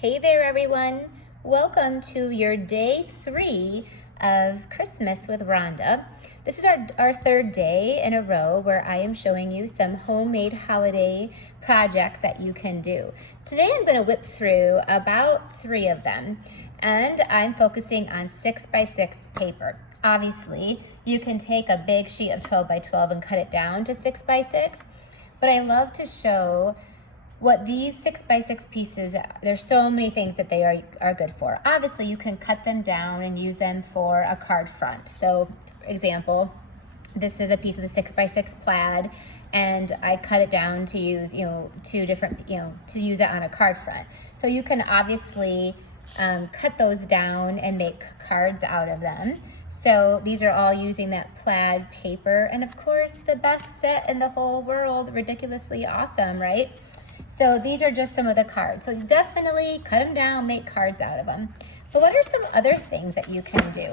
Hey there, everyone. Welcome to your day 3 of Christmas with Rhonda. This is our third day in a row where I am showing you some homemade holiday projects that you can do. Today I'm going to whip through about 3 of them, and I'm focusing on 6x6 paper. Obviously, you can take a big sheet of 12x12 and cut it down to 6x6, but I love to show what these 6x6 pieces, there's so many things that they are good for. Obviously, you can cut them down and use them for a card front. So, for example, this is a piece of the 6x6 plaid, and I cut it down to use, two different, to use it on a card front. So you can obviously cut those down and make cards out of them. So these are all using that plaid paper, and of course, the best set in the whole world, ridiculously awesome, right? So these are just some of the cards. So definitely cut them down, make cards out of them. But what are some other things that you can do?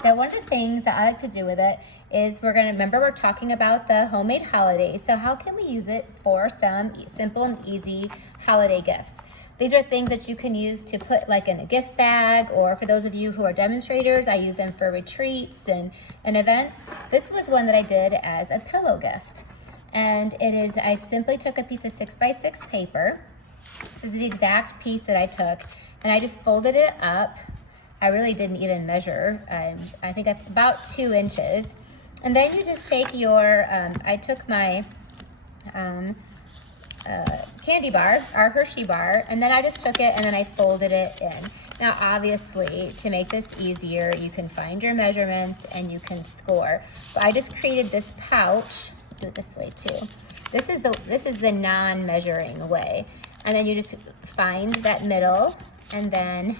So one of the things that I like to do with it is we're talking about the homemade holidays. So how can we use it for some simple and easy holiday gifts? These are things that you can use to put like in a gift bag, or for those of you who are demonstrators, I use them for retreats and events. This was one that I did as a pillow gift. And I simply took a piece of 6x6 paper. This is the exact piece that I took, and I just folded it up. I really didn't even measure. I think it's about 2 inches. And then you just take your, I took my candy bar, our Hershey bar, and then I just took it and then I folded it in. Now, obviously, to make this easier, you can find your measurements and you can score. But I just created this pouch. Do it this way too. This is the non-measuring way, and then you just find that middle, and then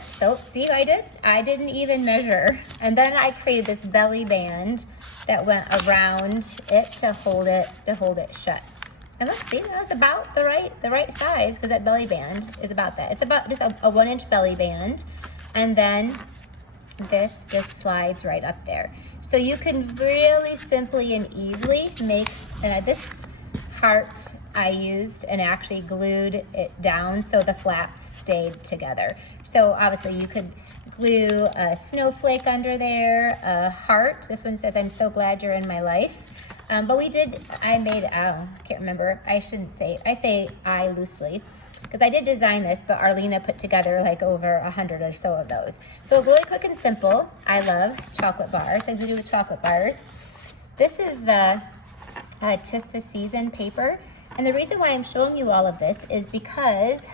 so see what I did? I didn't even measure, and then I created this belly band that went around it to hold it shut. And let's see, that's about the right size, because that belly band is about that. It's about just a 1-inch belly band, and then this just slides right up there. So you can really simply and easily make, this heart I used and actually glued it down so the flaps stayed together. So obviously you could glue a snowflake under there, a heart. This one says, "I'm so glad you're in my life." But I can't remember. I say I loosely, because I did design this, but Arlena put together like over 100 or so of those. So really quick and simple. I love chocolate bars, things to do with chocolate bars. This is the 'Tis the Season paper. And the reason why I'm showing you all of this is because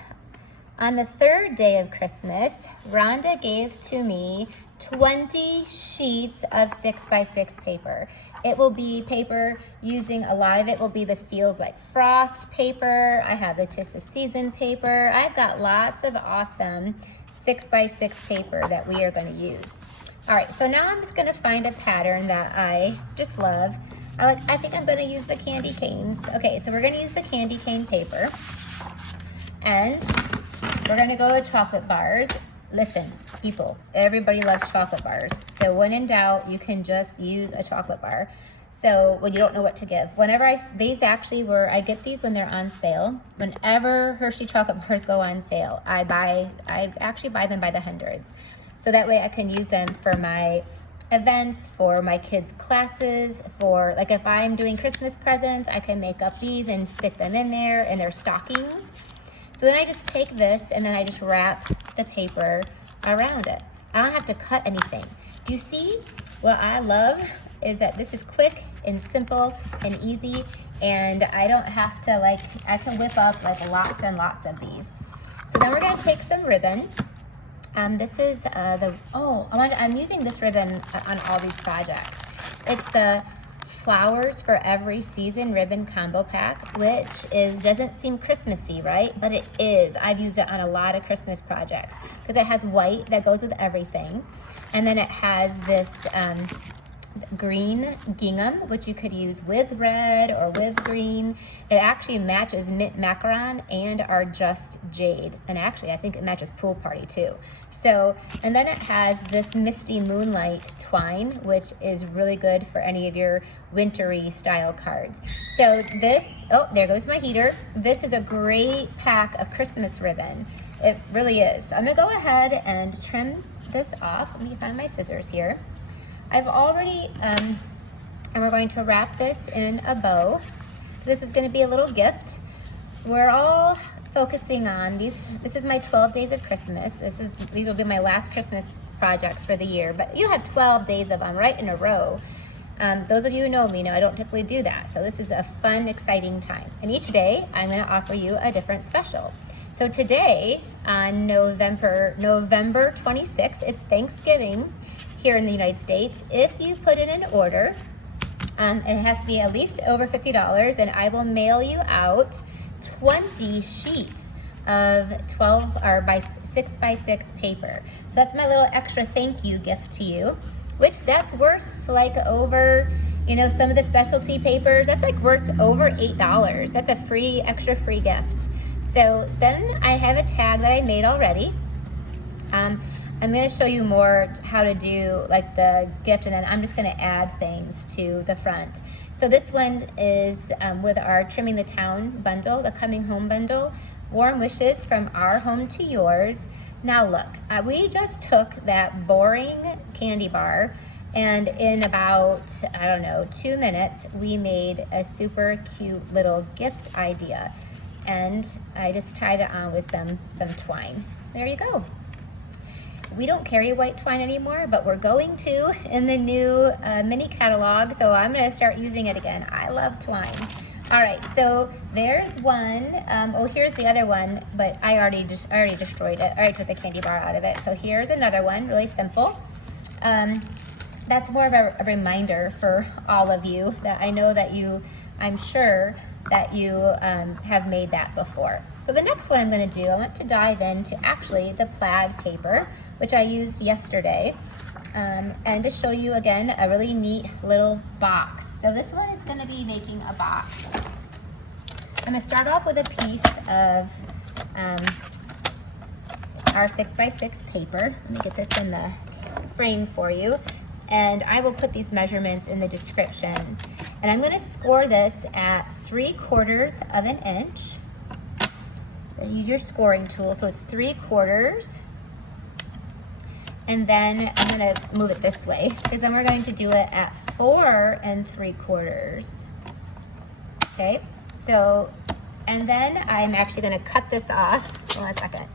on the 3rd day of Christmas, Rhonda gave to me 20 sheets of 6x6 paper. It will be paper using, a lot of it will be the Feels Like Frost paper. I have the 'Tis the Season paper. I've got lots of awesome 6x6 paper that we are going to use. All right, so now I'm just going to find a pattern that I just love. I think I'm going to use the candy canes. Okay, so we're going to use the candy cane paper, and we're going to go with chocolate bars. Listen, people, everybody loves chocolate bars. So when in doubt, you can just use a chocolate bar. So when you don't know what to give. I get these when they're on sale. Whenever Hershey chocolate bars go on sale, I actually buy them by the hundreds. So that way I can use them for my events, for my kids' classes, for like if I'm doing Christmas presents, I can make up these and stick them in there in their stockings. So then I just take this and then I just wrap the paper around it. I don't have to cut anything. Do you see? What I love is that this is quick and simple and easy, and I don't have to I can whip up like lots and lots of these. So then we're gonna take some ribbon. This is I'm using this ribbon on all these projects. It's the Flowers for Every Season ribbon combo pack, which doesn't seem Christmassy, right? But it is. I've used it on a lot of Christmas projects because it has white that goes with everything, and then it has green gingham, which you could use with red or with green. It actually matches mint macaron and our just jade. And actually, I think it matches pool party too. So, and then it has this misty moonlight twine, which is really good for any of your wintry style cards. So this, oh, there goes my heater. This is a great pack of Christmas ribbon. It really is. I'm gonna go ahead and trim this off. Let me find my scissors here. I've already, and we're going to wrap this in a bow. This is gonna be a little gift. We're all focusing on these. This is my 12 days of Christmas. These will be my last Christmas projects for the year, but you have 12 days of them right in a row. Those of you who know me know I don't typically do that. So this is a fun, exciting time. And each day I'm gonna offer you a different special. So today, on November 26th, it's Thanksgiving here in the United States. If you put in an order, it has to be at least over $50, and I will mail you out 20 sheets of 12 or by 6 by 6 paper. So that's my little extra thank you gift to you, which that's worth like over, you know, some of the specialty papers, that's like worth over $8. That's a free, extra free gift. So then I have a tag that I made already. I'm going to show you more how to do like the gift, and then I'm just going to add things to the front. So this one is with our Trimming the Town bundle, the Coming Home bundle, Warm Wishes from Our Home to Yours. Now look, we just took that boring candy bar, and in about, I don't know, 2 minutes, we made a super cute little gift idea. And I just tied it on with some twine. There you go. We don't carry white twine anymore, but we're going to in the new mini catalog, so I'm gonna start using it again. I love twine. All right, so there's one. Oh, here's the other one, but I already destroyed it. I already took the candy bar out of it. So here's another one, really simple. That's more of a reminder for all of you that I know that you, I'm sure that you have made that before. So the next one I'm going to do, I want to dive into actually the plaid paper, which I used yesterday, and to show you again a really neat little box. So this one is going to be making a box. I'm going to start off with a piece of our 6 by 6 paper. Let me get this in the frame for you. And I will put these measurements in the description. And I'm gonna score this at 3/4 of an inch. Use your scoring tool, so it's 3/4. And then I'm gonna move it this way, because then we're going to do it at 4 3/4. Okay, so, and then I'm actually gonna cut this off. Hold on a second.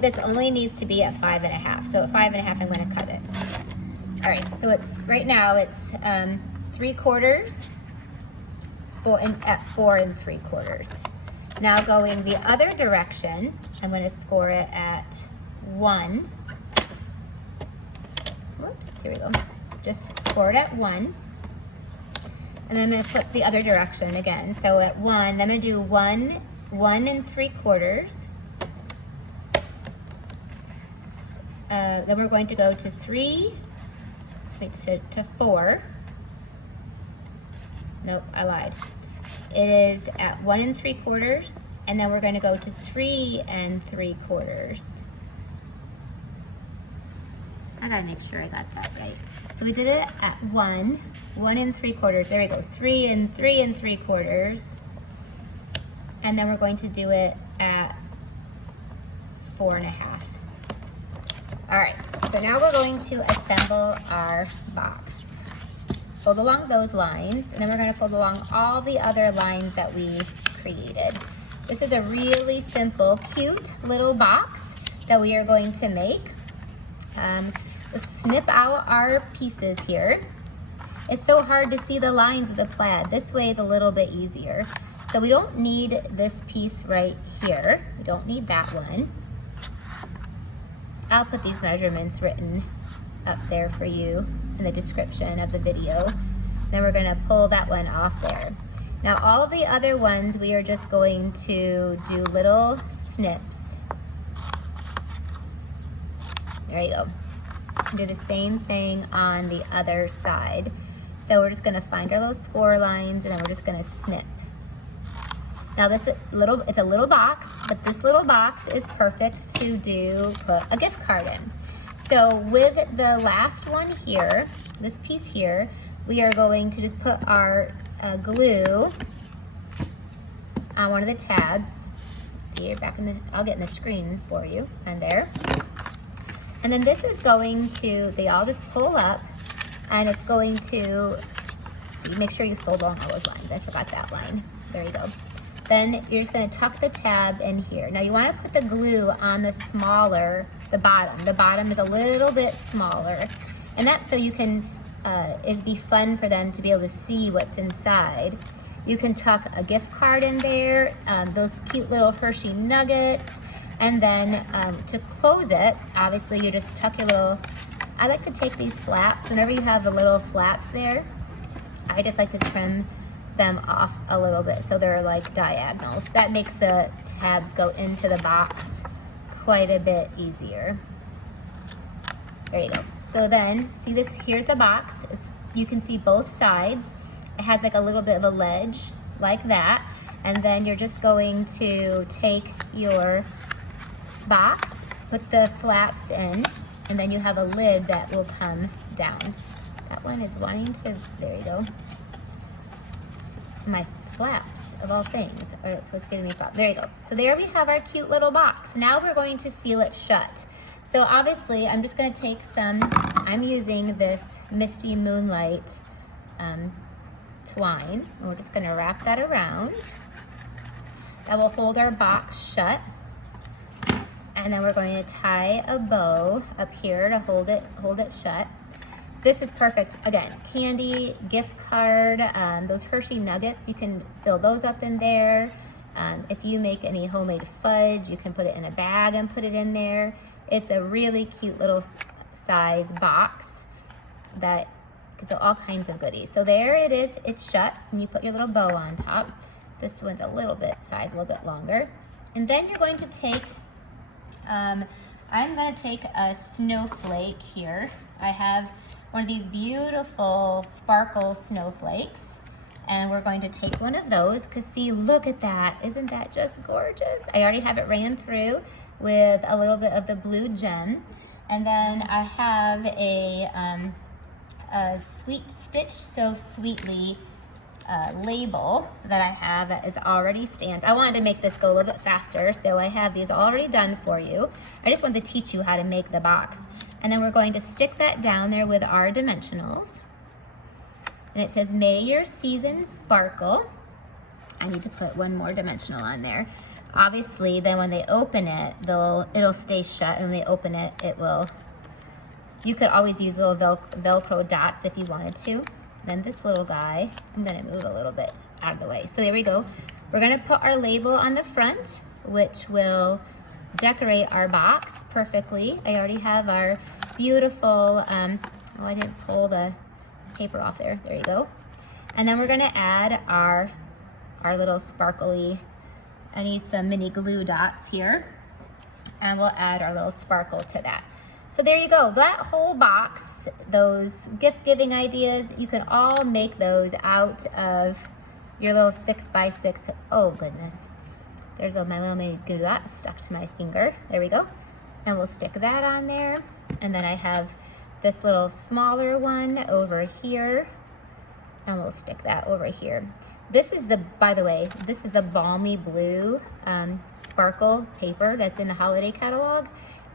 This only needs to be at 5 1/2. So at 5 1/2, I'm going to cut it. All right. So it's right now it's 3/4, at 4 3/4. Now going the other direction, I'm going to score it at 1. Whoops. Here we go. Just score it at 1. And then I'm going to flip the other direction again. So at 1, I'm going to do 1 3/4. Then we're going to go to 3, to 4. Nope, I lied. It is at 1 3/4, and then we're going to go to 3 3/4. I gotta make sure I got that right. So we did it at 1 3/4. There we go, 3 3/4. And then we're going to do it at 4 1/2. All right, so now we're going to assemble our box. Fold along those lines, and then we're going to fold along all the other lines that we created. This is a really simple, cute little box that we are going to make. Let's snip out our pieces here. It's so hard to see the lines of the plaid. This way is a little bit easier. So we don't need this piece right here. We don't need that one. I'll put these measurements written up there for you in the description of the video. Then we're gonna pull that one off there. Now all the other ones, we are just going to do little snips. There you go. Do the same thing on the other side. So we're just gonna find our little score lines and then we're just gonna snip. Now it's a little box, but this little box is perfect to put a gift card in. So with the last one here, this piece here, we are going to just put our glue on one of the tabs. Let's see, you're back in the, I'll get in the screen for you, and there. And then this is going to, they all just pull up, and it's going to, see, make sure you fold along all those lines. I forgot that line. There you go. Then you're just going to tuck the tab in here. Now you want to put the glue on the smaller, the bottom. The bottom is a little bit smaller. And that's so you can, it'd be fun for them to be able to see what's inside. You can tuck a gift card in there, those cute little Hershey nuggets. And then to close it, obviously you just tuck your little, I like to take these flaps, whenever you have the little flaps there, I just like to trim them off a little bit so they're like diagonals. That makes the tabs go into the box quite a bit easier. There you go. So then, see this, here's the box. You can see both sides. It has like a little bit of a ledge like that. And then you're just going to take your box, put the flaps in, and then you have a lid that will come down. That one is wanting to, there you go. My flaps, of all things. All right, so it's giving me a problem. There you go. So there we have our cute little box. Now we're going to seal it shut. So obviously, I'm just going to take some, I'm using this Misty Moonlight twine. And we're just going to wrap that around. That will hold our box shut. And then we're going to tie a bow up here to hold it shut. This is perfect. Again, candy, gift card, those Hershey nuggets, you can fill those up in there. If you make any homemade fudge, you can put it in a bag and put it in there. It's a really cute little size box that could fill all kinds of goodies. So there it is, it's shut, and you put your little bow on top. This one's a little bit longer. And then you're going to take, I'm going to take a snowflake here. I have one of these beautiful sparkle snowflakes, and we're going to take one of those, because see, look at that. Isn't that just gorgeous? I already have it ran through with a little bit of the blue gem, and then I have a sweet stitched so sweetly label that I have that is already stamped. I wanted to make this go a little bit faster, so I have these already done for you. I just wanted to teach you how to make the box. And then we're going to stick that down there with our dimensionals. And it says, "May your season sparkle." I need to put one more dimensional on there. Obviously, then when they open it, it'll stay shut, and when they open it, it will. You could always use little Velcro dots if you wanted to. Then this little guy, I'm gonna move a little bit out of the way. So there we go. We're gonna put our label on the front, which will decorate our box perfectly. I already have our beautiful, oh, I didn't pull the paper off there. There you go. And then we're gonna add our little sparkly, I need some mini glue dots here. And we'll add our little sparkle to that. So there you go, that whole box, those gift giving ideas, you can all make those out of your little 6x6, oh goodness. There's my little mini glue dot stuck to my finger, there we go. And we'll stick that on there. And then I have this little smaller one over here, and we'll stick that over here. This is the, by the way, this is the Balmy Blue sparkle paper that's in the holiday catalog.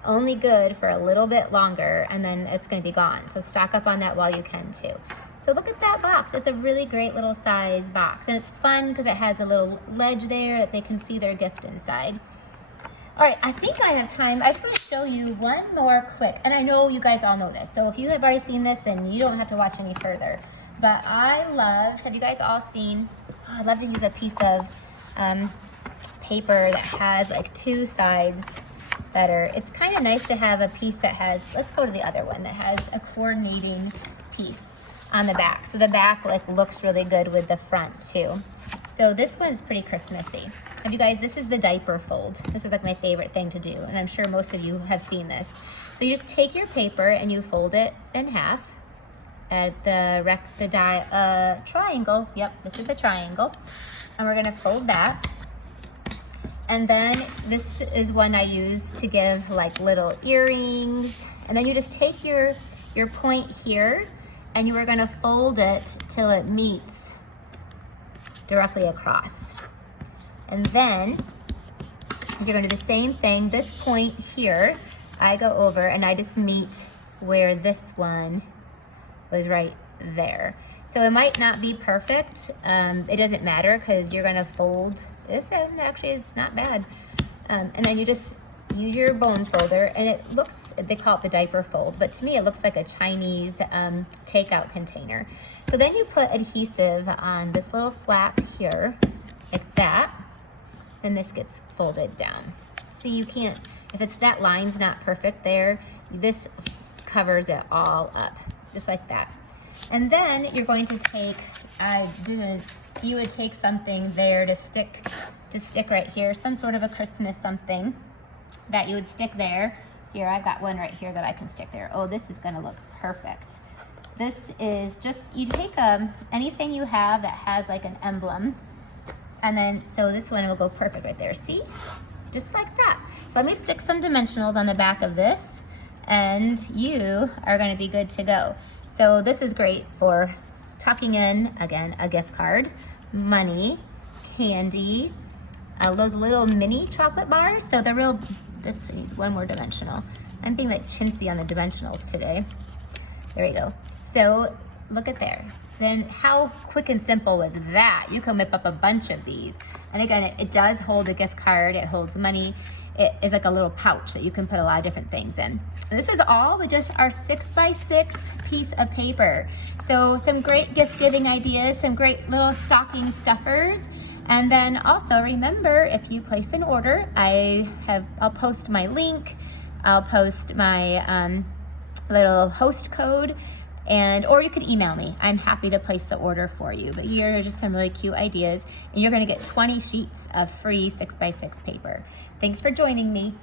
Only good for a little bit longer, and then it's going to be gone. So stock up on that while you can too. So look at that box. It's a really great little size box, and it's fun because it has a little ledge there that they can see their gift inside. All right, I think I have time. I just want to show you one more quick, and I know you guys all know this. So if you have already seen this, then you don't have to watch any further. But I love, have you guys all seen, I love to use a piece of paper that has like two sides that are, it's kind of nice to have a piece that has, let's go to the other one, that has a coordinating piece on the back. So the back like looks really good with the front too. So this one's pretty Christmassy. And you guys, this is the diaper fold. This is like my favorite thing to do, and I'm sure most of you have seen this. So you just take your paper and you fold it in half at the triangle. Yep, this is a triangle. And we're gonna fold that. And then this is one I use to give like little earrings. And then you just take your point here and you are gonna fold it till it meets directly across. And then you're gonna do the same thing. This point here, I go over and I just meet where this one was right there. So it might not be perfect. It doesn't matter because you're gonna fold this, and actually it's not bad. And then you just use your bone folder, and it looks, they call it the diaper fold, but to me it looks like a Chinese takeout container. So then you put adhesive on this little flap here, like that, and this gets folded down. So you can't, if it's that line's not perfect there, this covers it all up, just like that. And then you're going to take, you would take something there to stick right here, some sort of a Christmas something that you would stick there. Here, I've got one right here that I can stick there. Oh, this is gonna look perfect. This is just, you take anything you have that has like an emblem, and then, so this one will go perfect right there, see? Just like that. So let me stick some dimensionals on the back of this, and you are gonna be good to go. So this is great for tucking in, again, a gift card, money, candy, those little mini chocolate bars. So they're real, this needs one more dimensional. I'm being like chintzy on the dimensionals today. There we go. So look at there. Then how quick and simple was that? You can whip up a bunch of these. And again, it does hold a gift card, it holds money. It is like a little pouch that you can put a lot of different things in. And this is all with just our 6x6 piece of paper. So some great gift giving ideas, some great little stocking stuffers. And then also remember, if you place an order, I'll post my link, I'll post my little host code, or you could email me. I'm happy to place the order for you. But here are just some really cute ideas, and you're gonna get 20 sheets of free 6x6 paper. Thanks for joining me.